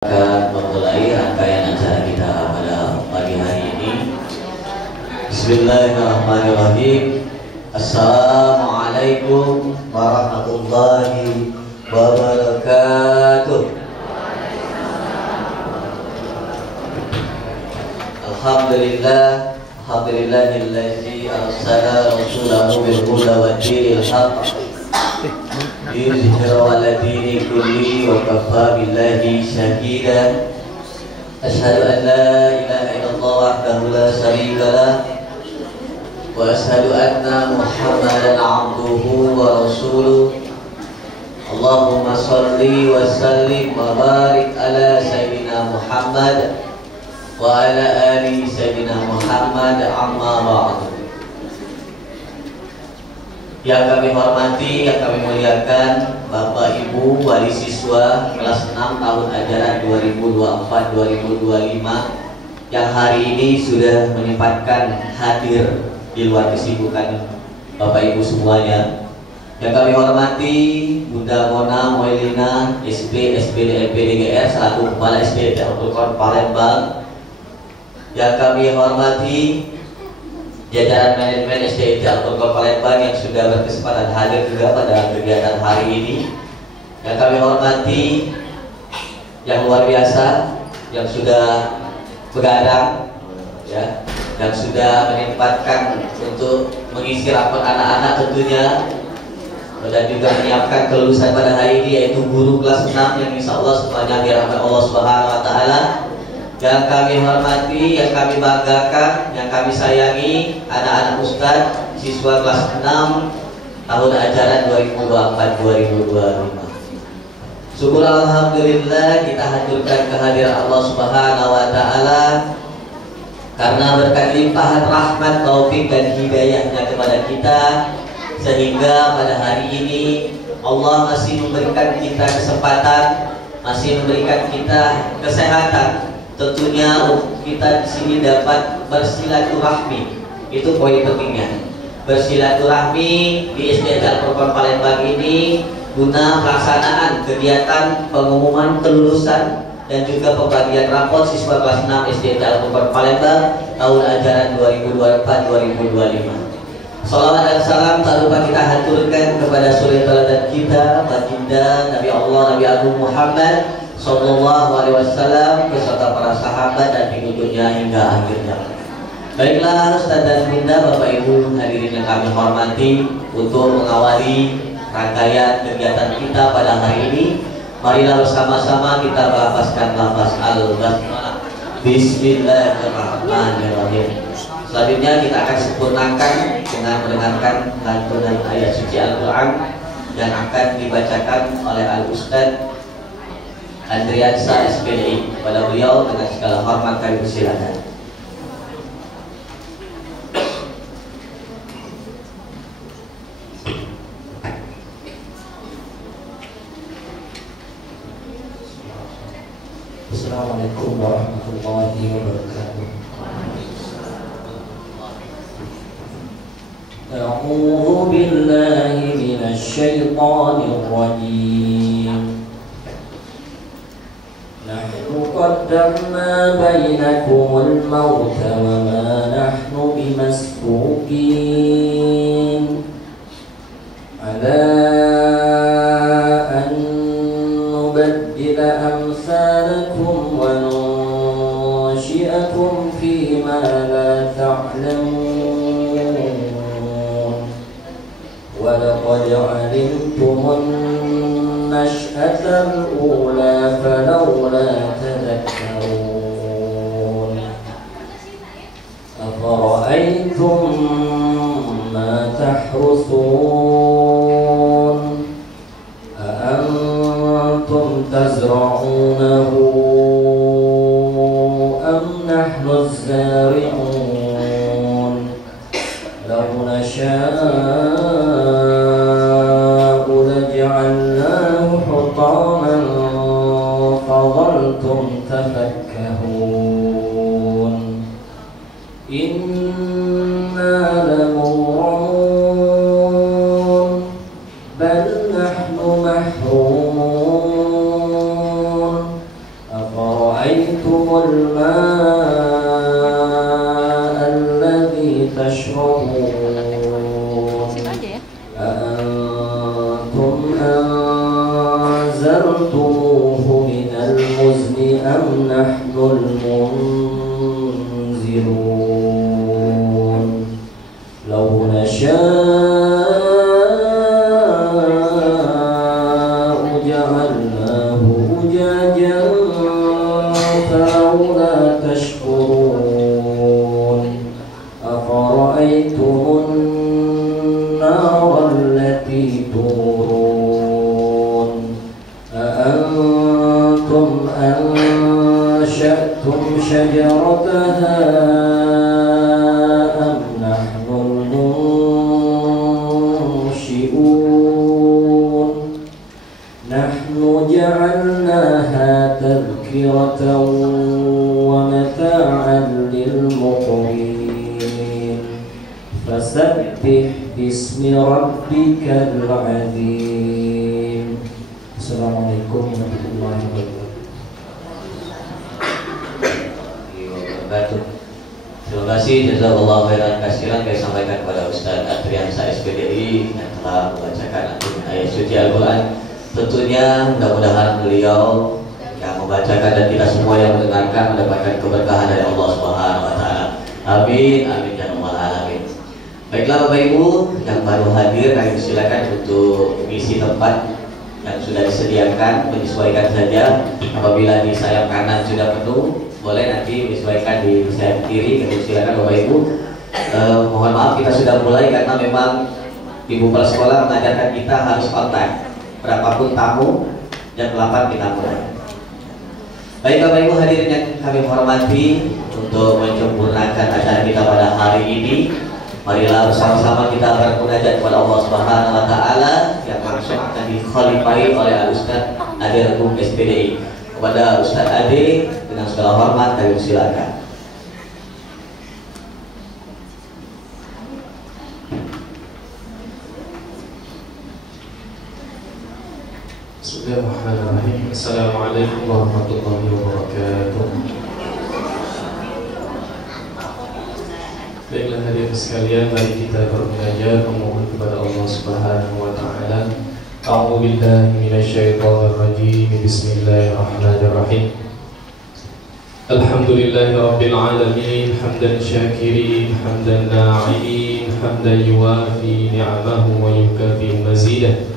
Akan memulai rangkaian acara kita pada pagi hari ini. Bismillahirrahmanirrahim. Assalamualaikum warahmatullahi wabarakatuh. Alhamdulillahillazi arsala rasulahu bil huda wa dinil haqq liyuzhirahu 'ala dini kulli wa kafaa billahi shahida. Asyhadu an la ilaha illallah wahdahu la syarika lah wa asyhadu anna Muhammadan 'abduhu wa rasuluh. Allahumma shalli wa sallim wa barik ala sayyidina Muhammad wa ala ali sayyidina Muhammad, amma ba'du. Yang kami hormati, yang kami muliakan Bapak Ibu wali siswa kelas 6 tahun ajaran 2024-2025 yang hari ini sudah menyempatkan hadir di luar kesibukan Bapak Ibu semuanya. Yang kami hormati Bunda Mona Moelina SP SPD MPDGR selaku Kepala SD Al-Qur'an Palembang. Yang kami hormati jajaran manajemen SDIT Al-Qur'an Palembang yang sudah berkesempatan hadir juga pada kegiatan hari ini. Yang kami hormati yang luar biasa yang sudah begadang ya, yang sudah menyempatkan untuk mengisi rapor anak-anak tentunya, dan juga menyiapkan kelulusan pada hari ini, yaitu guru kelas 6 yang insya Allah semuanya dirahmati Allah Subhanahu wa Ta'ala. Yang kami hormati, yang kami banggakan, yang kami sayangi anak-anak ustadz siswa kelas 6 tahun ajaran 2024-2025. Syukur alhamdulillah kita haturkan kehadiran Allah Subhanahu wa Ta'ala karena berkat limpahan rahmat, taufik dan hidayahnya kepada kita, sehingga pada hari ini Allah masih memberikan kita kesempatan, masih memberikan kita kesehatan. Tentunya kita di sini dapat bersilaturahmi, itu poin pentingnya. Bersilaturahmi di SD Al-Qur'an Palembang ini guna pelaksanaan kegiatan pengumuman kelulusan dan juga pembagian rapor siswa kelas 6 SD Al-Qur'an Palembang tahun ajaran 2024-2025. Salawat dan salam tak lupa kita haturkan kepada suri teladan kita, baginda Nabi Allah Nabi Agung Muhammad Sallallahu Alaihi Wasallam beserta para sahabat dan pengikutnya hingga akhirnya. Baiklah Ustaz dan Bunda, Bapak Ibu hadirin yang kami hormati, untuk mengawali rangkaian kegiatan kita pada hari ini, marilah bersama-sama kita melafazkan lafaz al-basmalah. Bismillahirrahmanirrahim. Selanjutnya kita akan sempurnakan dengan mendengarkan lantunan ayat suci Al-Quran yang akan dibacakan oleh Al-Ustaz Andriansa SPDI. Kepada beliau dengan segala hormat kami persilakan. Assalamualaikum warahmatullahi wabarakatuh. A'udzu billahi minasy syaithanir rajim. Nahnu qaddamna bainakumul mauta wa ma nahnu bimasbuqin ala an nubaddila amsalakum wa nunshi'akum fima la ta'lamun wa laqad 'alimtumun nash'atal ula falawla tadhakkarun afara'aytum ma tahrusun a'antum tazra'unahu am nahnu az-zari'un law nasha'u laj'alnahu hutaman fadhaltum tafakkahun inna lamurun bal nahnu mahrumun أفرأيتم الماء الذي تشربون أأنتم أنزلتموه من المزن أم نحن المنزلون لو نشاء جعلناه أجاجا فلولا تشكرون أفرأيتم النار التي تورون أأنتم أنشأتم شجرتها أم نحن المنشئون نحن جعلناها تذكرة ومتاعا للمقوين فسبح باسم ربك العظيم. Assalamualaikum warahmatullahi wabarakatuh. Terima kasih jazakallahu khairan katsiran yang disampaikan kepada Ustaz Adriansa SPDI yang telah membacakan ayat suci Al-Qur'an. Tentunya mudah-mudahan beliau yang membacakan dan kita semua yang mendengarkan mendapatkan keberkahan dari Allah Subhanahu wa taala. Amin amin ya rabbal alamin. Baiklah Bapak Ibu yang baru hadir, kami silakan untuk mengisi tempat yang sudah disediakan, menyesuaikan saja. Apabila di sayap kanan sudah penuh, boleh nanti menyesuaikan di sayap kiri. Kami silakan Bapak Ibu. Mohon maaf kita sudah mulai karena memang Ibu Kepala Sekolah mengajarkan kita harus kontak. Berapapun tamu, jam 8 kita mulai. Baik Bapak Ibu hadirin yang kami hormati, untuk menyempurnakan acara kita pada hari ini, marilah bersama-sama kita bermunajat kepada Allah Subhanahu wa taala yang langsung akan dikhalifahi oleh Al-Ustaz Ade Agung SPDI. Kepada Ustaz Ade dengan segala hormat kami silakan. Bismillahirrahmanirrahim. Assalamualaikum warahmatullahi wabarakatuh. Baiklah hadirin sekalian, mari kita bermunajat memohon kepada Allah Subhanahu wa taala. A'udzu billahi minasyaitonir rajim. Bismillahirrahmanirrahim. Alhamdulillahi rabbil alamin, hamdan syakirin, hamdan na'imin, hamdan yuwafi ni'amahu wa yukafi mazidah.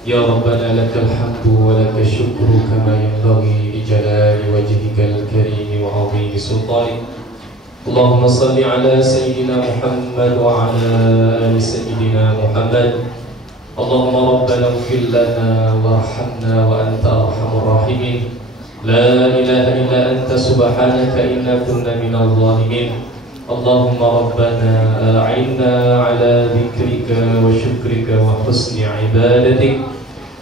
Ya Rabbana lakal hamdu wa lakal syukru kama yanbaghi li jalali wajhikal karim wa 'azimi sultanik. Allahumma salli ala sayyidina Muhammad wa ala ali sayyidina Muhammad. Allahumma rabbana ighfir lana warhamna wa anta arhamur rahimin. La ilaha illa anta subhanaka inna kunna minadh dhalimin. Allahumma rabbana a'inna ala dhikrika wa syukrika wa husni ibadatik.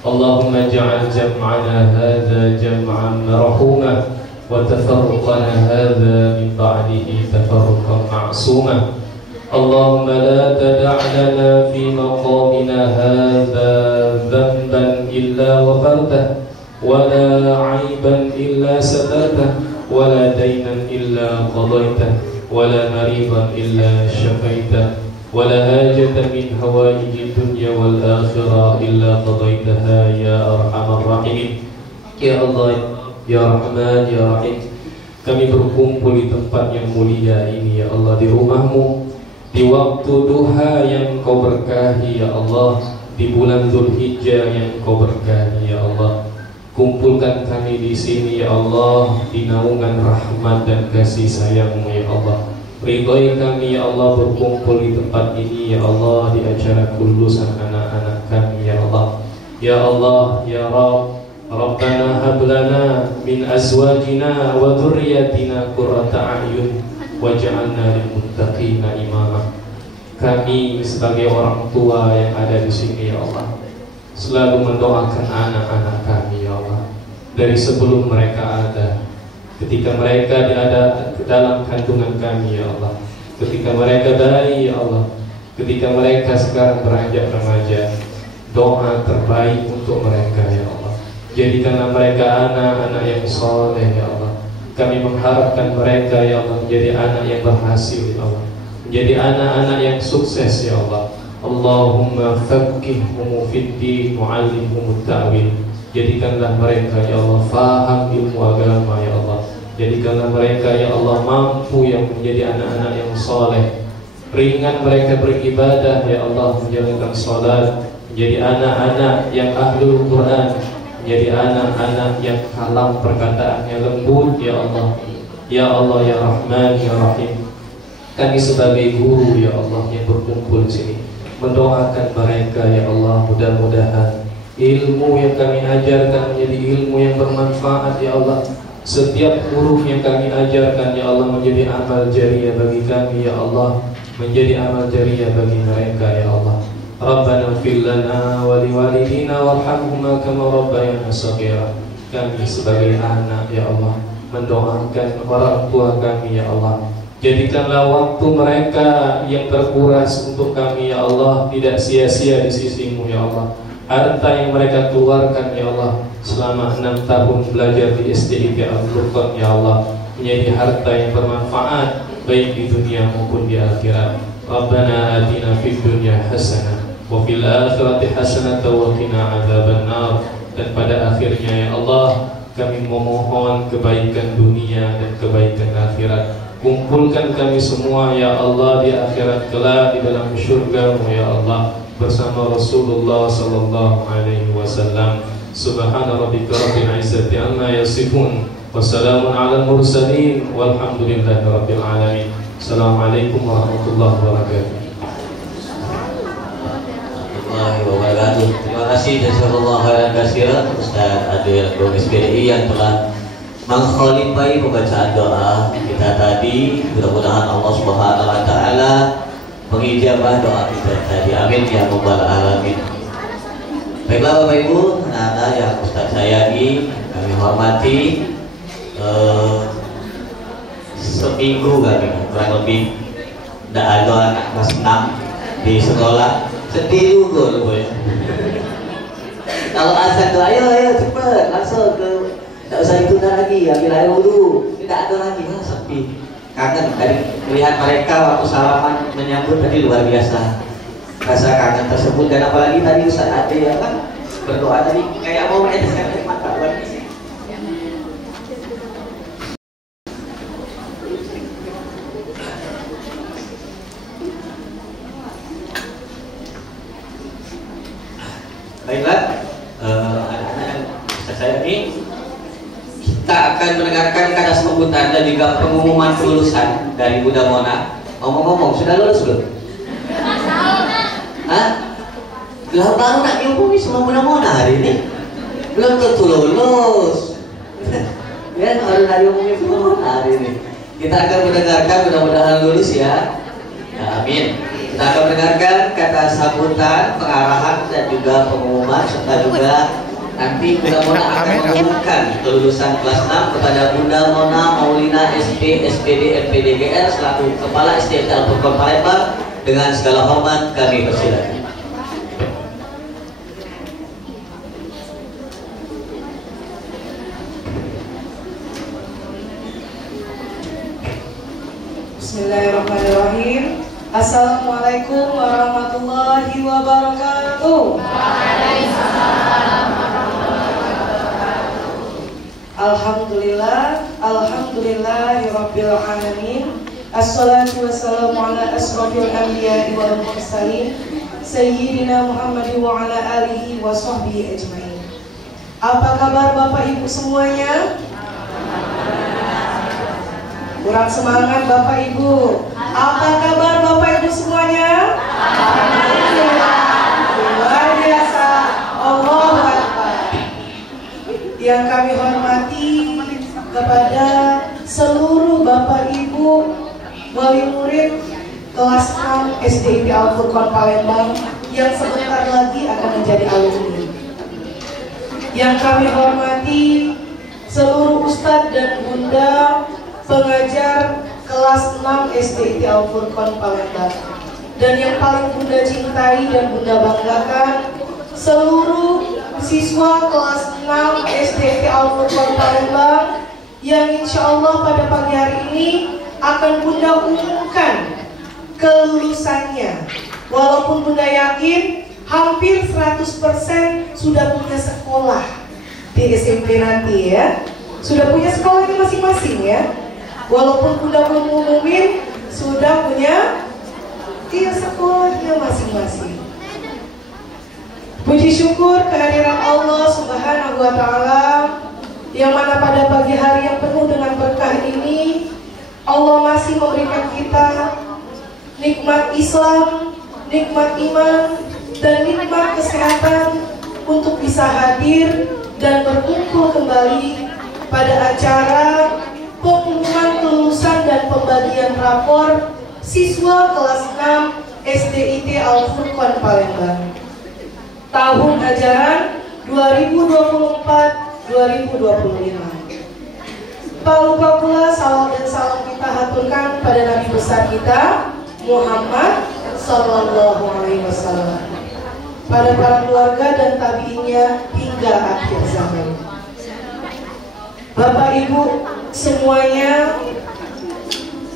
Allahumma ja'al jam'ana hadha jam'an marhuma wa tafarruqana hadha min ba'dihi tafarruqan ma'suma. Allahumma la tada' lana fi maqamina hadha dhanban illa ghafartah wa la 'aiban illa satartah wa la daynan illa qadaitah wa la maridan illa syafaitah wa la hajatan min hawaiji dunya wal akhirah illa qadaitaha ya arhamar rahimin. Ya Allah, ya Rahman, ya Rahim, kami berkumpul di tempat yang mulia ini ya Allah, di rumahmu, di waktu duha yang kau berkahi ya Allah, di bulan Dzulhijjah yang kau berkahi ya Allah. Kumpulkan kami di sini ya Allah, di naungan rahmat dan kasih sayangmu ya Allah. Ridhoi kami ya Allah berkumpul di tempat ini ya Allah, di acara kelulusan anak-anak kami ya Allah. Ya Allah, ya Rabb, Rabbana hab lana min azwajina wa dhurriyyatina qurrata a'yun waj'alna lil muttaqina imama. Kami sebagai orang tua yang ada di sini ya Allah, selalu mendoakan anak-anak kami ya Allah, dari sebelum mereka ada, ketika mereka ada dalam kandungan kami ya Allah, ketika mereka bayi ya Allah, ketika mereka sekarang beranjak remaja. Doa terbaik untuk mereka ya Allah, jadikanlah mereka anak-anak yang soleh ya Allah, Kami mengharapkan mereka ya Allah menjadi anak yang berhasil ya Allah, menjadi anak-anak yang sukses ya Allah. Allahumma faqihhum fid-din wa'allimhum at-ta'wil. Jadikanlah mereka ya Allah faham ilmu agama ya Allah. Jadikanlah mereka ya Allah mampu yang menjadi anak-anak yang soleh. Ringan mereka beribadah ya Allah, menjalankan salat. Menjadi anak-anak yang ahlul Quran, menjadi anak-anak yang kalam perkataannya lembut ya Allah. Ya Allah ya Rahman ya Rahim. Kami sebagai guru ya Allah yang berkumpul di sini mendoakan mereka ya Allah, mudah-mudahan ilmu yang kami ajarkan menjadi ilmu yang bermanfaat ya Allah. Setiap huruf yang kami ajarkan ya Allah menjadi amal jariah bagi kami ya Allah, menjadi amal jariah bagi mereka ya Allah. Rabbana ighfir lana wa liwalidina warhamhuma kama rabbayana shaghira. Kami sebagai anak ya Allah mendoakan orang tua kami ya Allah. Jadikanlah waktu mereka yang terkuras untuk kami ya Allah tidak sia-sia di sisimu ya Allah. Harta yang mereka keluarkan ya Allah selama 6 tahun belajar di SDIP Al-Furqan ya Allah menjadi harta yang bermanfaat baik di dunia maupun di akhirat. Rabbana atina fid dunya hasanah wa fil akhirati hasanah wa qina adzabannar. Dan pada akhirnya ya Allah kami memohon kebaikan dunia dan kebaikan akhirat. Kumpulkan kami semua ya Allah di akhirat kelak di dalam syurga-Mu ya Allah bersama Rasulullah sallallahu alaihi wasallam. Subhana rabbika rabbil izzati amma yasifun wa salamun alal mursalin walhamdulillahi rabbil alamin. Assalamualaikum warahmatullahi wabarakatuh. Terima kasih jazakallahu khairan katsiran Ustaz Adil Gong SPDI yang telah mengkhalifahi pembacaan doa kita tadi. Mudah-mudahan Allah Subhanahu wa taala mengijabah doa kita tadi. Amin ya rabbal alamin. Baiklah Bapak Ibu, anak-anak yang Ustaz sayangi, kami hormati, seminggu kami kurang lebih tidak ada anak kelas 6 di sekolah. Sedih juga loh ya. Kalau azan tuh ayo cepet langsung ke, tidak usah ditunda lagi, ambil air wudhu, tidak ada lagi, sepi. Kangen dari melihat mereka waktu salaman menyambut tadi luar biasa. Rasa kangen tersebut dan apalagi tadi Ustaz Ade ya kan berdoa tadi kayak mau meneteskan air mata lagi sih. Baiklah, anak-anak yang saya ini kita akan mendengarkan kata sambutan dan juga pengumuman kelulusan dari Bunda Mona. Ngomong-ngomong, sudah lulus belum? Hah? Belum baru nak dihubungi sama Bunda Mona hari ini? Belum tentu lulus. Ya, baru nak dihubungi Bunda Mona hari ini. Kita akan mendengarkan, mudah-mudahan lulus ya. Ya, amin. Kita akan mendengarkan kata sambutan, pengarahan dan juga pengumuman serta juga nanti Bunda Mona akan mengumumkan kelulusan kelas 6 kepada Bunda Mona Maulina SP SPD MPDGR selaku Kepala SDIP Al-Furqan Palembang. Dengan segala hormat kami persilakan. Bismillahirrahmanirrahim. Assalamualaikum warahmatullahi wabarakatuh. Alhamdulillah, alhamdulillahirabbil alamin. Assalatu wassalamu ala asrofil anbiya'i wal mursalin Sayyidina Muhammad wa ala alihi wa sahbihi ajmain. Apa kabar Bapak Ibu semuanya? Kurang semangat Bapak Ibu. Apa kabar Bapak Ibu semuanya? Luar biasa. Allahu Akbar. Yang kami hormati kepada seluruh Bapak Ibu wali murid kelas 6 SDIP Al-Furqan Palembang yang sebentar lagi akan menjadi alumni. Yang kami hormati seluruh Ustadz dan Bunda pengajar kelas 6 SDIP Al-Furqan Palembang. Dan yang paling Bunda cintai dan Bunda banggakan, seluruh siswa kelas 6 SDIP Al-Furqan Palembang yang insya Allah pada pagi hari ini akan Bunda umumkan kelulusannya. Walaupun Bunda yakin hampir 100% sudah punya sekolah di SMP nanti ya. Sudah punya sekolahnya masing-masing ya. Walaupun Bunda belum umumin, sudah punya sekolahnya masing-masing. Puji syukur kehadiran Allah Subhanahu wa Ta'ala, yang mana pada pagi hari yang penuh dengan berkah ini Allah masih memberikan kita nikmat Islam, nikmat iman, dan nikmat kesehatan untuk bisa hadir dan berkumpul kembali pada acara pengumuman kelulusan dan pembagian rapor siswa kelas 6 SDIT Al-Furqan Palembang tahun ajaran 2024-2025. Tak lupa pula salawat dan salam kita haturkan pada Nabi besar kita Muhammad Sallallahu Alaihi Wasallam, pada para keluarga dan tabiinnya hingga akhir zaman. Bapak Ibu semuanya,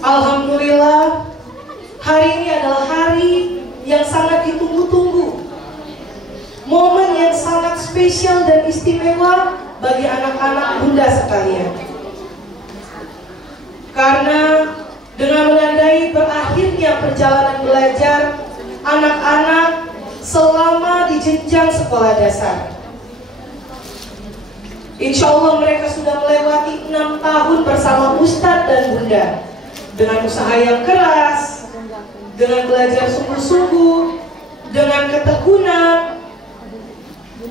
alhamdulillah hari ini adalah hari yang sangat ditunggu-tunggu, momen yang sangat spesial dan istimewa bagi anak-anak Bunda sekalian. Karena dengan menandai berakhirnya perjalanan belajar anak-anak selama di jenjang sekolah dasar. Insya Allah mereka sudah melewati 6 tahun bersama Ustadz dan Bunda, dengan usaha yang keras, dengan belajar sungguh-sungguh, dengan ketekunan,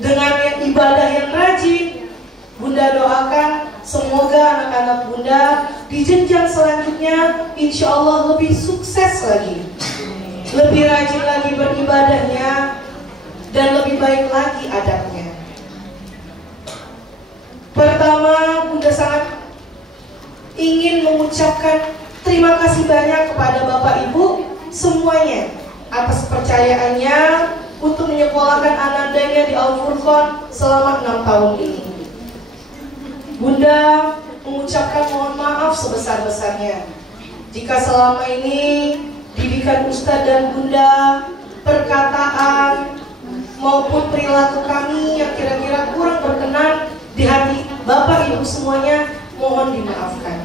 dengan ibadah yang rajin. Bunda doakan semoga anak-anak Bunda di jenjang selanjutnya insya Allah lebih sukses lagi, lebih rajin lagi beribadahnya, dan lebih baik lagi adabnya. Pertama, Bunda sangat ingin mengucapkan terima kasih banyak kepada Bapak Ibu semuanya atas kepercayaannya untuk menyekolahkan anandanya di Al-Furqan selama 6 tahun ini. Bunda mengucapkan mohon maaf sebesar-besarnya jika selama ini didikan Ustadz dan Bunda, perkataan maupun perilaku kami yang kira-kira kurang berkenan di hati Bapak Ibu semuanya, mohon dimaafkan.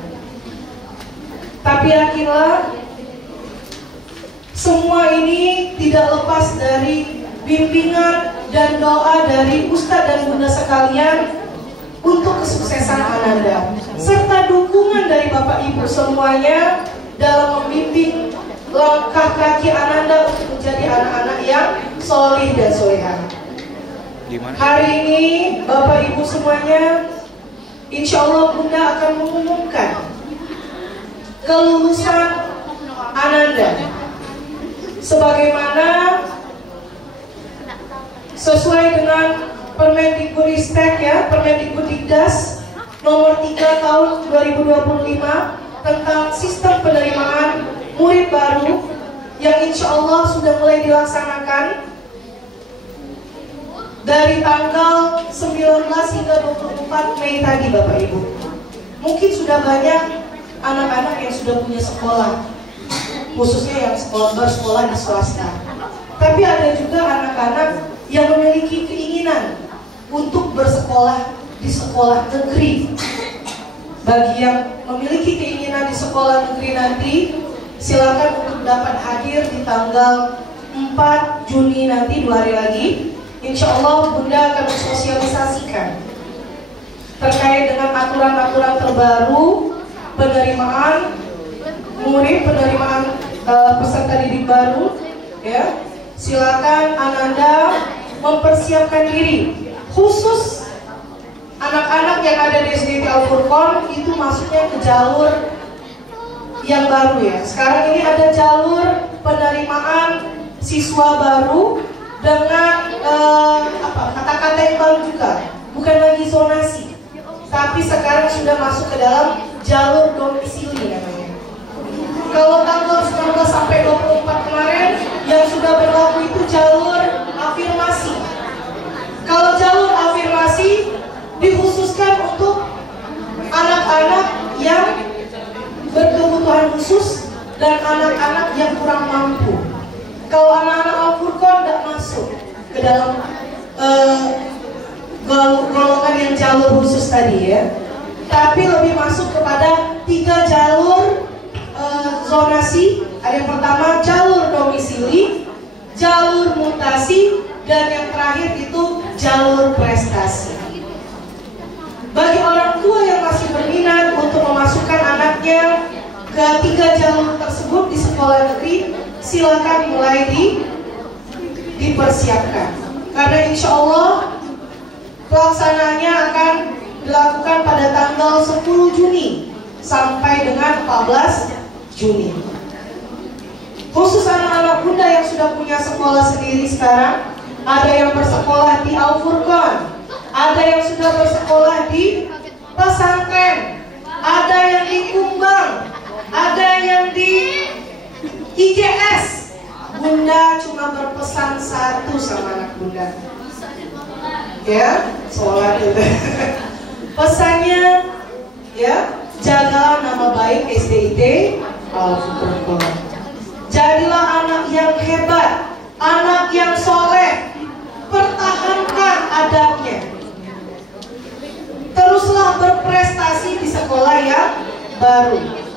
Tapi yakinlah, semua ini tidak lepas dari bimbingan dan doa dari Ustadz dan Bunda sekalian untuk kesuksesan Ananda, serta dukungan dari Bapak Ibu semuanya dalam membimbing langkah kaki Ananda untuk menjadi anak-anak yang solih dan solehah. Hari ini Bapak Ibu semuanya, insya Allah Bunda akan mengumumkan kelulusan Ananda sebagaimana sesuai dengan Permendikbudristek ya, Permendikbudikdas nomor 3 tahun 2025 tentang sistem penerimaan murid baru yang insya Allah sudah mulai dilaksanakan dari tanggal 19 hingga 24 Mei tadi Bapak Ibu. Mungkin sudah banyak anak-anak yang sudah punya sekolah, khususnya yang bersekolah di swasta. Tapi ada juga anak-anak yang memiliki keinginan untuk bersekolah di sekolah negeri. Bagi yang memiliki keinginan di sekolah negeri nanti, silakan untuk dapat hadir di tanggal 4 Juni nanti, 2 hari lagi. Insya Allah Bunda akan mensosialisasikan terkait dengan aturan-aturan terbaru penerimaan murid, penerimaan peserta didik baru ya. Silakan Ananda mempersiapkan diri, khusus anak-anak yang ada di SDIT Al-Furqan itu masuknya ke jalur yang baru ya. Sekarang ini ada jalur penerimaan siswa baru dengan kata-kata yang baru juga, bukan lagi zonasi, tapi sekarang sudah masuk ke dalam jalur domisili namanya. Kalau tanggal 19 sampai 24 kemarin yang sudah berlaku itu jalur afirmasi. Kalau jalur afirmasi dikhususkan untuk anak-anak yang berkebutuhan khusus dan anak-anak yang kurang mampu. Kalau anak-anak Al-Furqan tidak masuk ke dalam golongan yang jalur khusus tadi ya, tapi lebih masuk kepada 3 jalur zonasi. Ada yang pertama jalur domisili, jalur mutasi, dan yang terakhir itu jalur prestasi. Bagi orang tua yang masih berminat untuk memasukkan anaknya ke 3 jalur tersebut di sekolah negeri, silakan mulai dipersiapkan. Karena insya Allah pelaksanaannya akan dilakukan pada tanggal 10 Juni sampai dengan 14 Juni. Khusus anak-anak bunda yang sudah punya sekolah sendiri sekarang, ada yang bersekolah di Al-Furqan, ada yang sudah bersekolah di pesantren, ada yang di Kumbang, ada yang di IJS. Bunda cuma berpesan satu sama anak bunda, ya, sholat itu. Pesannya, ya, jagalah nama baik SDIT Al-Furqan. Jadilah anak yang hebat, anak yang soleh, pertahankan adabnya. Teruslah berprestasi di sekolah yang baru.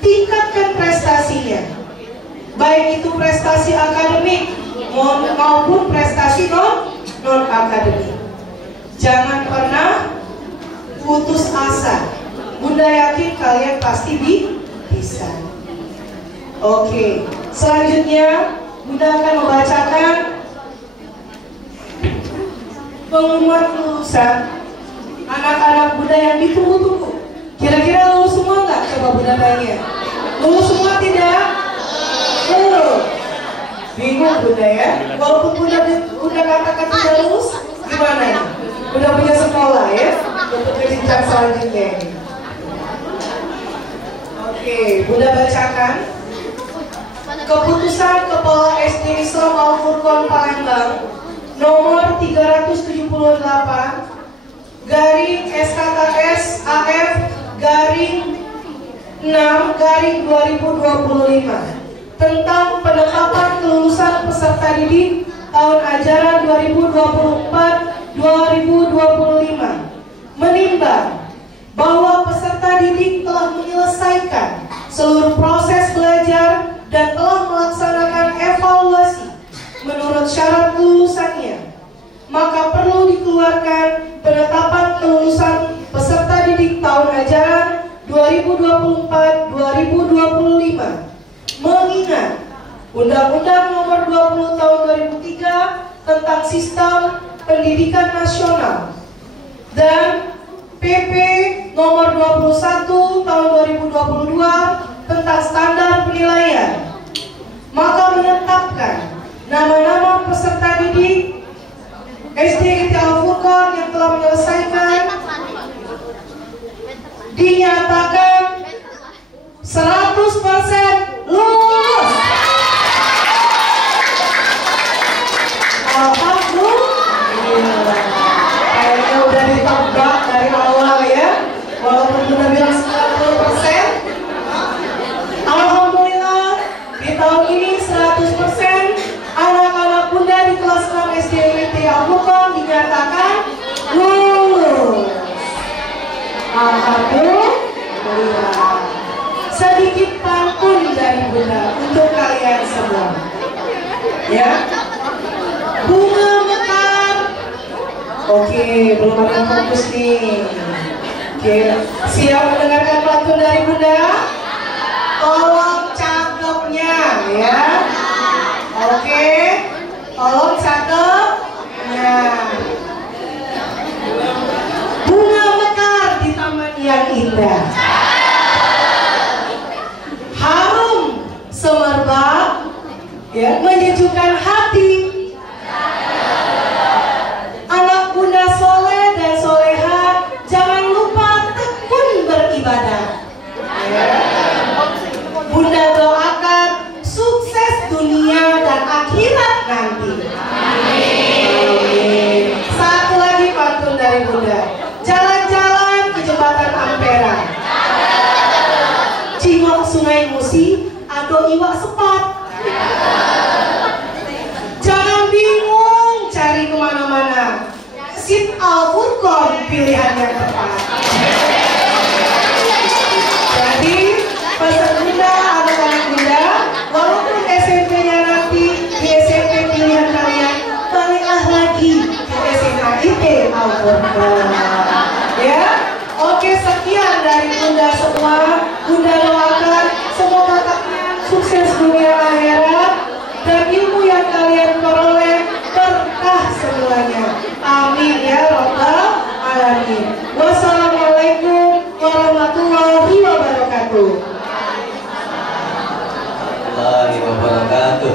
Tingkatkan prestasinya, baik itu prestasi akademik maupun prestasi non akademik. Jangan pernah putus asa. Bunda yakin kalian pasti bisa. Oke, selanjutnya Bunda akan membacakan pengumuman lulusan anak-anak Bunda yang ditunggu-tunggu. Kira-kira lulus semua nggak? Coba Bunda tanya. Lulus semua tidak? Lulus. Bingung Bunda ya? Walaupun Bunda katakan tidak lulus, gimana ya? Bunda punya sekolah ya untuk ke jenjang selanjutnya. Oke, Bunda bacakan keputusan Kepala SD Islam Al-Furqan Palembang nomor 378 garing SKKS AF garing 6 garing 2025 tentang penetapan kelulusan peserta didik tahun ajaran 2024-2025 menimbang bahwa peserta didik telah menyelesaikan seluruh proses belajar dan telah melaksanakan evaluasi menurut syarat kelulusannya, maka perlu dikeluarkan penetapan kelulusan peserta didik tahun ajaran 2024-2025 mengingat Undang-Undang Nomor 20 Tahun 2003 tentang Sistem Pendidikan Nasional dan PP Nomor 21 Tahun 2022 tentang standar penilaian, maka menetapkan nama-nama peserta didik SDIT Al-Furqan yang telah menyelesaikan dinyatakan 100% lulus. Alhamdulillah. Kayaknya udah ditebak dari awal ya, walaupun udah bilang 90%. Alhamdulillah di tahun ini 100% anak-anak bunda di kelas 6 SDIT Al-Furqan dinyatakan lulus. Alhamdulillah. Sedikit pantun dari bunda untuk kalian semua, ya. Bunga mekar. Oke, belum ada fokus nih. Oke, siap mendengarkan pantun dari bunda? Tolong cakepnya ya. Oke, tolong cakepnya. Bunga mekar di taman yang indah, harum semerbak ya, menyejukkan hati. Anak bunda soleh dan soleha, jangan lupa tekun beribadah ya. Bunda doakan sukses dunia dan akhirat nanti. Amin. Satu lagi pantun dari bunda. Jalan-jalan ke jembatan ke iwak sepat. Jangan bingung cari kemana-mana. Sit Al-Furqan pilihan yang tepat. Jadi pesan Bunda, anak-anak Bunda, walaupun SMP-nya nanti di SMP pilihan kalian, baliklah lagi ke SMA IT Al-Furqan. Ya, oke, sekian dari Bunda semua. Bunda doakan semoga kalian sukses dunia akhirat dan ilmu yang kalian peroleh berkah semuanya. Amin ya rabbal alamin. Wassalamualaikum warahmatullahi wabarakatuh. Warahmatullahi wabarakatuh.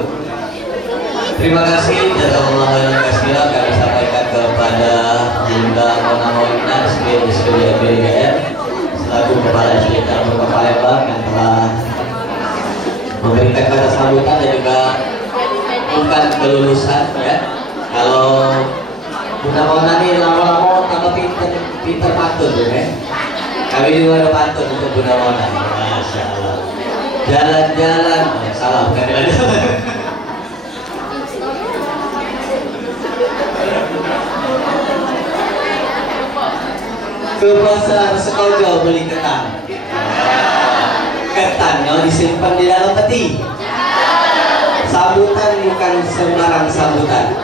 Terima kasih jazakallahu khairan katsiran kami sampaikan kepada Bunda Mona Maulina SPID BDGR selaku Kepala SDK Kabupaten Palembang yang telah memberikan kata sambutan dan juga bukan kelulusan ya. Kalau Bunda Mona ini lama-lama tambah pinter pantun ya. Kami juga ada pantun untuk Bunda Mona. Masya Allah. Jalan-jalan, salah bukan jalan-jalan. Ke pasar Sekojo beli ketan. Ketannya disimpan di dalam peti. Sambutan bukan sembarang sambutan.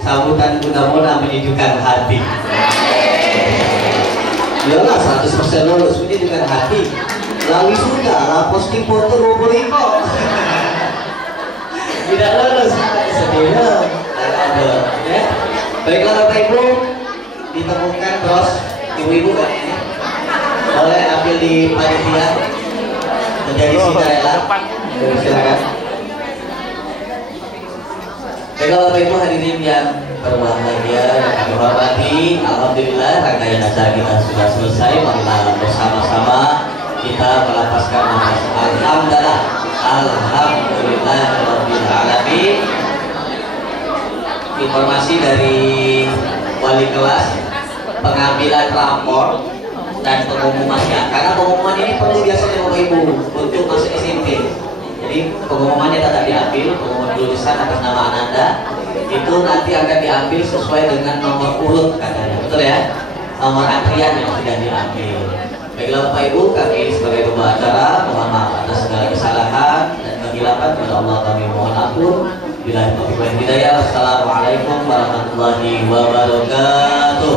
Sambutan Bunda Mona menyejukkan hati. Yalah 100% lulus menyejukkan hati. Lalu sudah lah posting foto robo-ribo. Tidak lulus sedih ya. Baiklah Bapak Ibu, ditemukan terus ibu-ibu kan boleh ambil di panitia menjadi sukarela. Silakan. Baiklah Bapak Ibu hadirin yang berbahagia yang kami hormati, alhamdulillah rangkaian acara kita sudah selesai. Marilah bersama-sama kita melapaskan nafas alhamdulillah, alhamdulillahirabbil alamin. Informasi dari wali kelas, pengambilan rapor dan pengumumannya, karena pengumuman ini perlu biasanya Bapak Ibu untuk masuk SMP. Jadi pengumumannya tidak diambil, pengumuman lulusan atas nama Anda itu nanti akan diambil sesuai dengan nomor urut katanya, betul ya? Nomor antrian yang sudah diambil. Baiklah Bapak Ibu, kami sebagai pembawa acara mohon maaf atas segala kesalahan dan kegelapan. Kepada Allah kami mohon ampun. Bila taufiq wal hidayah. Wassalamualaikum warahmatullahi wabarakatuh.